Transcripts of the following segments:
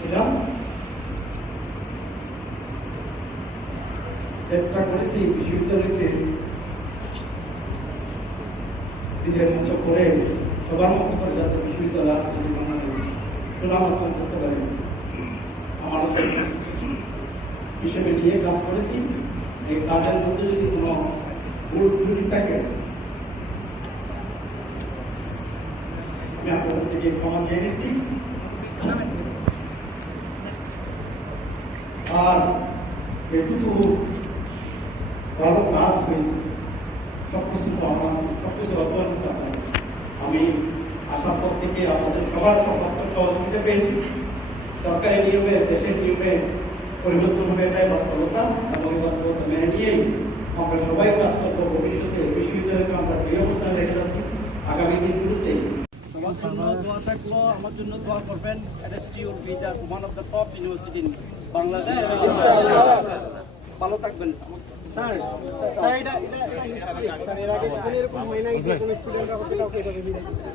ছিলাম, চেষ্টা করেছি বিশ্ববিদ্যালয়কে নিজের মতো করে সবার মতো করে যাতে বিশ্ববিদ্যালয় সুনাম অর্জন করতে পারে আমার হিসেবে নিয়ে কাজ করেছি। এই কাজের মধ্যে যদি কোনো ভুল ত্রুটি থাকে আমি আপনাদের থেকে ক্ষমা চেয়ে নিচ্ছি। আর যেটুকু ভালো কাজ হয়েছে সবকিছু অর্জন আমি আসার পর থেকে আমাদের সবার সহযোগিতা পেয়েছি। সরকারি নিয়মে দেশের নিয়মে পরিবর্তন হবে এটাই বাস্তবতা, এবং এই বাস্তবতা মেনে নিয়েই আমরা সবাই কাজ করবো। ভবিষ্যতে বিশ্ববিদ্যালয়কে আমরা এই অবস্থানে রেখে যাচ্ছি। আগামী দিনগুলোতে সবার জন্য দোয়া থাকলো, আমার জন্য দোয়া করবেন। NST will be the one of the top university in Bangladesh. ভালো থাকবেন স্যার। স্যার এটা স্যার এর আগে এরকম হয় নাই যে কোন স্টুডেন্টরা হচ্ছে কাউকে এটা ভেবে দিচ্ছে।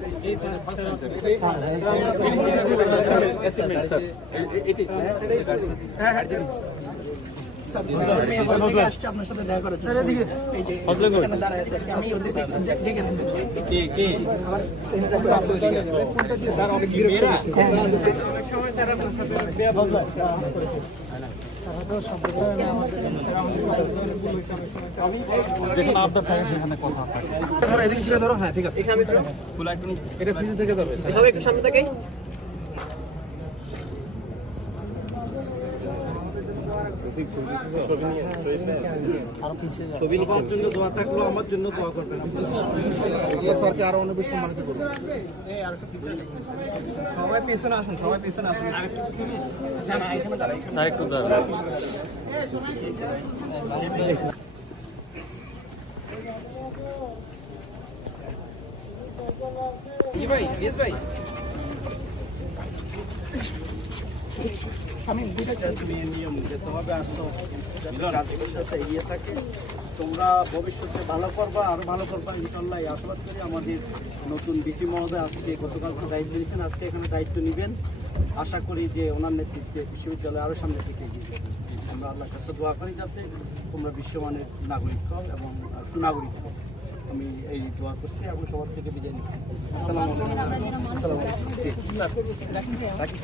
আপনার সাথে দেখা করেছে যেখানে আপনার থাকে সেখানে কথা থাকে। ধরো এদিকে ফিরে ধরো। হ্যাঁ ঠিক আছে, এটা সিজি থেকে ধরবে সবাই একটু সামনে থেকে। ছবি নেওয়ার জন্য দোয়া থাকলো, আমার জন্য দোয়া করবেন। স্যারকে আরো অনেক বেশি সম্মানিত করবেন। সবাই পিছনে আসুন, সবাই পিছনে আসুন। স্যার একটু দাঁড়ান। নিয়ম যেতে হবে, আসতো এগিয়ে থাকে। তোমরা ভবিষ্যতে ভালো করবা, আরো ভালো করবা ইনশাল্লাহ এই আশীর্বাদ করি। আমাদের নতুন ডিসি মহোদয় আজকে গতকালকে দায়িত্ব নিয়েছেন, আজকে এখানে দায়িত্ব নেবেন। আশা করি যে ওনার নেতৃত্বে বিশ্ববিদ্যালয় আরো সামনে থেকে এগিয়ে যাবে। আমরা আল্লাহর কাছে দোয়া করি যাতে তোমরা বিশ্বমানের নাগরিক হও এবং সুনাগরিক হও। আমি এই দোয়া করছি এবং সবার থেকে বিদায় নিচ্ছি। আসসালামু আলাইকুম।